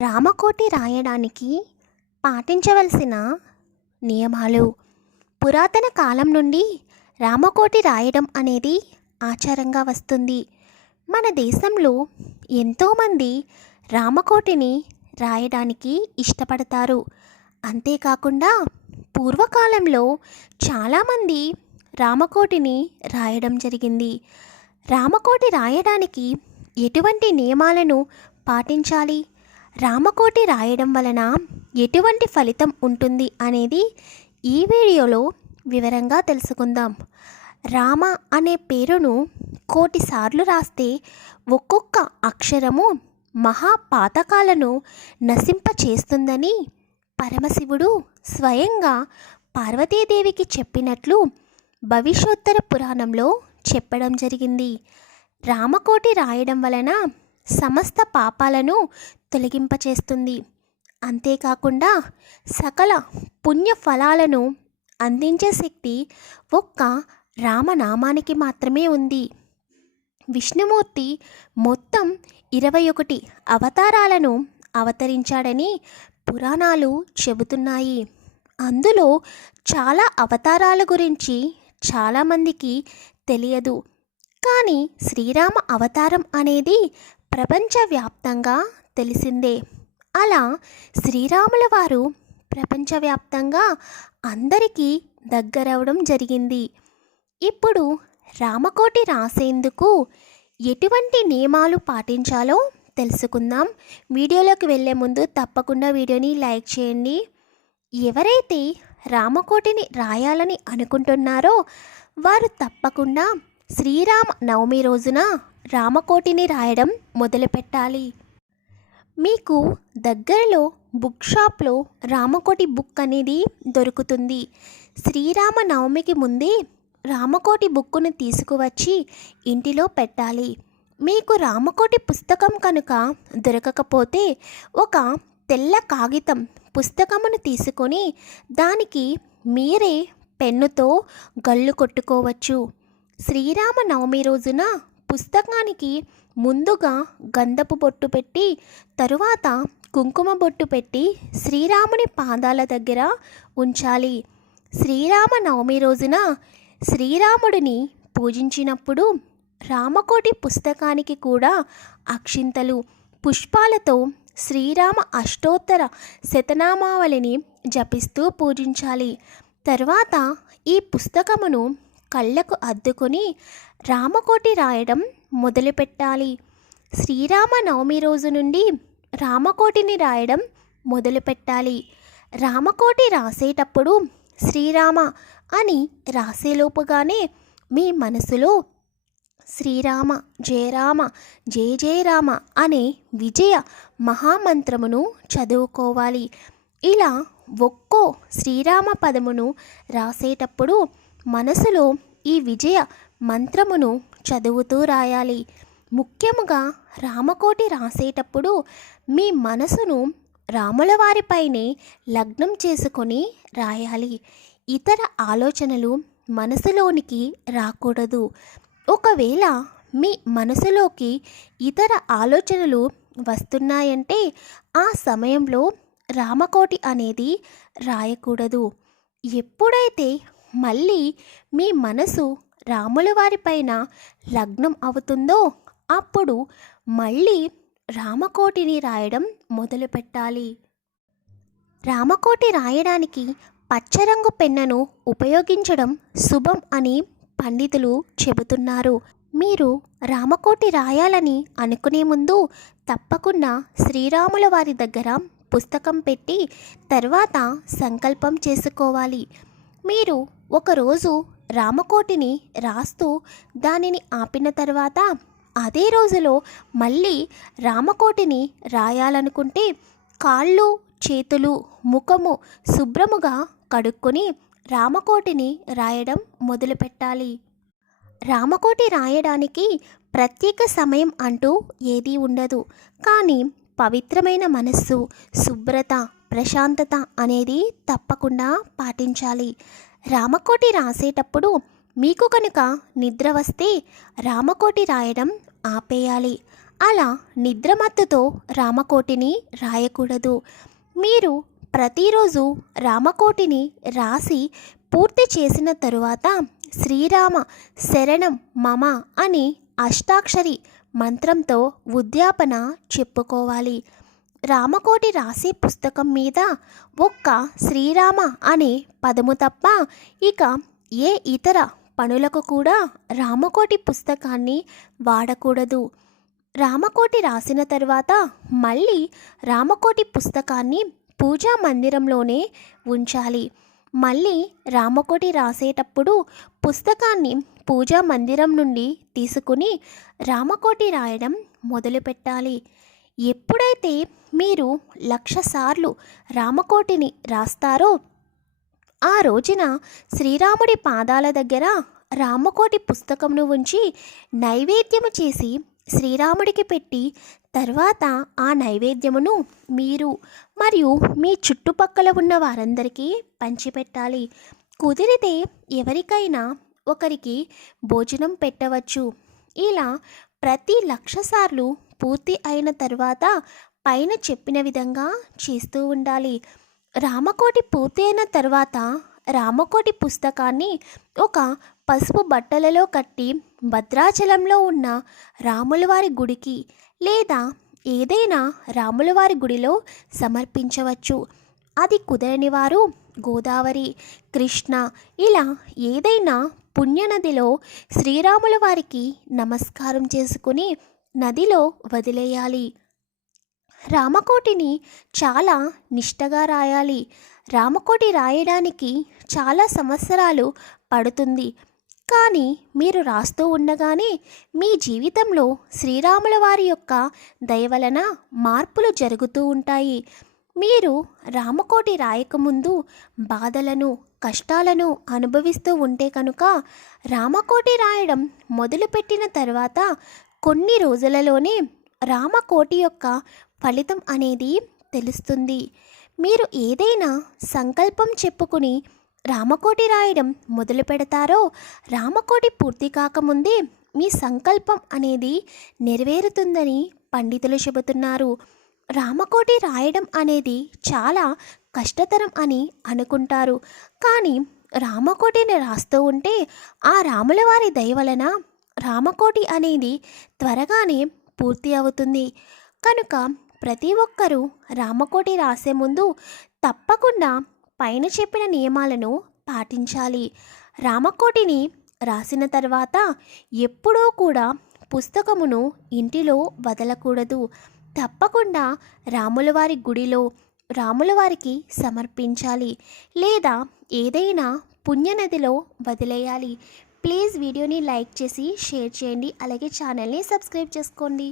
రామకోటి రాయడానికి పాటించవలసిన నియమాలు. పురాతన కాలం నుండి రామకోటి రాయడం అనేది ఆచారంగా వస్తుంది. మన దేశంలో ఎంతోమంది రామకోటిని రాయడానికి ఇష్టపడతారు. అంతేకాకుండా పూర్వకాలంలో చాలామంది రామకోటిని రాయడం జరిగింది. రామకోటి రాయడానికి ఎటువంటి నియమాలను పాటించాలి? రామకోటి రాయడం వలన ఎటువంటి ఫలితం ఉంటుంది అనేది ఈ వీడియోలో వివరంగా తెలుసుకుందాం. రామ అనే పేరును కోటిసార్లు రాస్తే ఒక్కొక్క అక్షరము మహాపాతకాలను నశింపచేస్తుందని పరమశివుడు స్వయంగా పార్వతీదేవికి చెప్పినట్లు భవిష్యోత్తర పురాణంలో చెప్పడం జరిగింది. రామకోటి రాయడం వలన సమస్త పాపాలను తొలగింపచేస్తుంది. అంతేకాకుండా సకల పుణ్య ఫలాలను అందించే శక్తి ఒక్క రామనామానికి మాత్రమే ఉంది. విష్ణుమూర్తి మొత్తం ఇరవై ఒకటి అవతారాలను అవతరించాడని పురాణాలు చెబుతున్నాయి. అందులో చాలా అవతారాల గురించి చాలామందికి తెలియదు. కానీ శ్రీరామ అవతారం అనేది ప్రపంచవ్యాప్తంగా తెలిసిందే. అలా శ్రీరాముల వారు ప్రపంచవ్యాప్తంగా అందరికీ దగ్గరవడం జరిగింది. ఇప్పుడు రామకోటి రాసేందుకు ఎటువంటి నియమాలు పాటించాలో తెలుసుకుందాం. వీడియోలోకి వెళ్ళే ముందు తప్పకుండా వీడియోని లైక్ చేయండి. ఎవరైతే రామకోటిని రాయాలని అనుకుంటున్నారో వారు తప్పకుండా శ్రీరామ నవమి రోజున రామకోటిని రాయడం మొదలుపెట్టాలి. మీకు దగ్గరలో బుక్ షాప్లో రామకోటి బుక్ అనేది దొరుకుతుంది. శ్రీరామ నవమికి ముందే రామకోటి బుక్కును తీసుకువచ్చి ఇంటిలో పెట్టాలి. మీకు రామకోటి పుస్తకం కనుక దొరకకపోతే ఒక తెల్ల కాగితం పుస్తకమును తీసుకొని దానికి మీరే పెన్నుతో గళ్ళు కొట్టుకోవచ్చు. శ్రీరామ నవమి రోజున పుస్తకానికి ముందుగా గంధపు బొట్టు పెట్టి తరువాత కుంకుమ బొట్టు పెట్టి శ్రీరాముని పాదాల దగ్గర ఉంచాలి. శ్రీరామ నవమి రోజున శ్రీరాముడిని పూజించినప్పుడు రామకోటి పుస్తకానికి కూడా అక్షింతలు పుష్పాలతో శ్రీరామ అష్టోత్తర శతనామావళిని జపిస్తూ పూజించాలి. తర్వాత ఈ పుస్తకమును కళ్ళకు అద్దుకొని రామకోటి రాయడం మొదలుపెట్టాలి. శ్రీరామ నవమి రోజు నుండి రామకోటిని రాయడం మొదలుపెట్టాలి. రామకోటి రాసేటప్పుడు శ్రీరామ అని రాసేలోపుగానే మీ మనసులో శ్రీరామ జయరామ జయ జయరామ అనే విజయ మహామంత్రమును చదువుకోవాలి. ఇలా ఒక్కో శ్రీరామ పదమును రాసేటప్పుడు మనసులో ఈ విజయ మంత్రమును చదువుతూ రాయాలి. ముఖ్యముగా రామకోటి రాసేటప్పుడు మీ మనసును రాముల వారిపైనే లగ్నం చేసుకొని రాయాలి. ఇతర ఆలోచనలు మనసులోనికి రాకూడదు. ఒకవేళ మీ మనసులోకి ఇతర ఆలోచనలు వస్తున్నాయంటే ఆ సమయంలో రామకోటి అనేది రాయకూడదు. ఎప్పుడైతే మళ్ళీ మీ మనసు రాముల వారిపైన లగ్నం అవుతుందో అప్పుడు మళ్ళీ రామకోటిని రాయడం మొదలుపెట్టాలి రామకోటి రాయడానికి పచ్చరంగు పెన్నను ఉపయోగించడం శుభం అని పండితులు చెబుతున్నారు. మీరు రామకోటి రాయాలని అనుకునే ముందు తప్పకుండా శ్రీరాముల వారి దగ్గర పుస్తకం పెట్టి తర్వాత సంకల్పం చేసుకోవాలి. మీరు ఒకరోజు రామకోటిని రాస్తూ దానిని ఆపిన తర్వాత అదే రోజులో మళ్ళీ రామకోటిని రాయాలనుకుంటే కాళ్ళు చేతులు ముఖము శుభ్రముగా కడుక్కొని రామకోటిని రాయడం మొదలుపెట్టాలి. రామకోటి రాయడానికి ప్రత్యేక సమయం అంటూ ఏదీ ఉండదు. కానీ పవిత్రమైన మనస్సు శుభ్రత ప్రశాంతత అనేది తప్పకుండా పాటించాలి. రామకోటి రాసేటప్పుడు మీకు కనుక నిద్ర వస్తే రామకోటి రాయడం ఆపేయాలి. అలా నిద్రమత్తుతో రామకోటిని రాయకూడదు. మీరు ప్రతిరోజు రామకోటిని రాసి పూర్తి చేసిన తరువాత శ్రీరామ శరణం మమ అని అష్టాక్షరి మంత్రంతో ఉద్యాపన చెప్పుకోవాలి. రామకోటి రాసే పుస్తకం మీద ఒక్క శ్రీరామ అనే పదము తప్ప ఇక ఏ ఇతర పనులకు కూడా రామకోటి పుస్తకాన్ని వాడకూడదు. రామకోటి రాసిన తర్వాత మళ్ళీ రామకోటి పుస్తకాన్ని పూజా మందిరంలోనే ఉంచాలి. మళ్ళీ రామకోటి రాసేటప్పుడు పుస్తకాన్ని పూజా మందిరం నుండి తీసుకుని రామకోటి రాయడం మొదలుపెట్టాలి. ఎప్పుడైతే మీరు లక్ష సార్లు రామకోటిని రాస్తారో ఆ రోజున శ్రీరాముడి పాదాల దగ్గర రామకోటి పుస్తకంను ఉంచి నైవేద్యము చేసి శ్రీరాముడికి పెట్టి తర్వాత ఆ నైవేద్యమును మీరు మరియు మీ చుట్టుపక్కల ఉన్న వారందరికీ పంచిపెట్టాలి. కుదిరితే ఎవరికైనా ఒకరికి భోజనం పెట్టవచ్చు. ఇలా ప్రతి లక్ష సార్లు పూర్తి అయిన తర్వాత పైన చెప్పిన విధంగా చేస్తూ ఉండాలి. రామకోటి పూర్తి అయిన తర్వాత రామకోటి పుస్తకాన్ని ఒక పసుపు బట్టలలో కట్టి భద్రాచలంలో ఉన్న రాములవారి గుడికి లేదా ఏదైనా రాములవారి గుడిలో సమర్పించవచ్చు. అది కుదరని వారు గోదావరి కృష్ణ ఇలా ఏదైనా పుణ్యనదిలో శ్రీరాముల వారికి నమస్కారం చేసుకుని నదిలో వదిలేయాలి. రామకోటిని చాలా నిష్టగా రాయాలి. రామకోటి రాయడానికి చాలా సంవత్సరాలు పడుతుంది. కానీ మీరు రాస్తూ ఉండగానే మీ జీవితంలో శ్రీరాముల వారి యొక్క దయ వలన మార్పులు జరుగుతూ ఉంటాయి. మీరు రామకోటి రాయకముందు బాధలను కష్టాలను అనుభవిస్తూ ఉంటే కనుక రామకోటి రాయడం మొదలుపెట్టిన తర్వాత కొన్ని రోజులలోనే రామకోటి యొక్క ఫలితం అనేది తెలుస్తుంది. మీరు ఏదైనా సంకల్పం చెప్పుకుని రామకోటి రాయడం మొదలు పెడతారో రామకోటి పూర్తి కాకముందే మీ సంకల్పం అనేది నెరవేరుతుందని పండితులు చెబుతున్నారు. రామకోటి రాయడం అనేది చాలా కష్టతరం అని అనుకుంటారు. కానీ రామకోటిని రాస్తూ ఉంటే ఆ రాముల వారి దయ వలన రామకోటి అనేది త్వరగానే పూర్తి అవుతుంది. కనుక ప్రతి ఒక్కరూ రామకోటి రాసే ముందు తప్పకుండా పైన చెప్పిన నియమాలను పాటించాలి. రామకోటిని రాసిన తర్వాత ఎప్పుడూ కూడా పుస్తకమును ఇంటిలో వదలకూడదు. తప్పకుండా రాములవారి గుడిలో రాములవారికి సమర్పించాలి. లేదా ఏదైనా పుణ్యనదిలో వదిలేయాలి. ప్లీజ్ వీడియోని లైక్ చేసి షేర్ చేయండి అలాగే ఛానల్ని సబ్స్క్రైబ్ చేసుకోండి.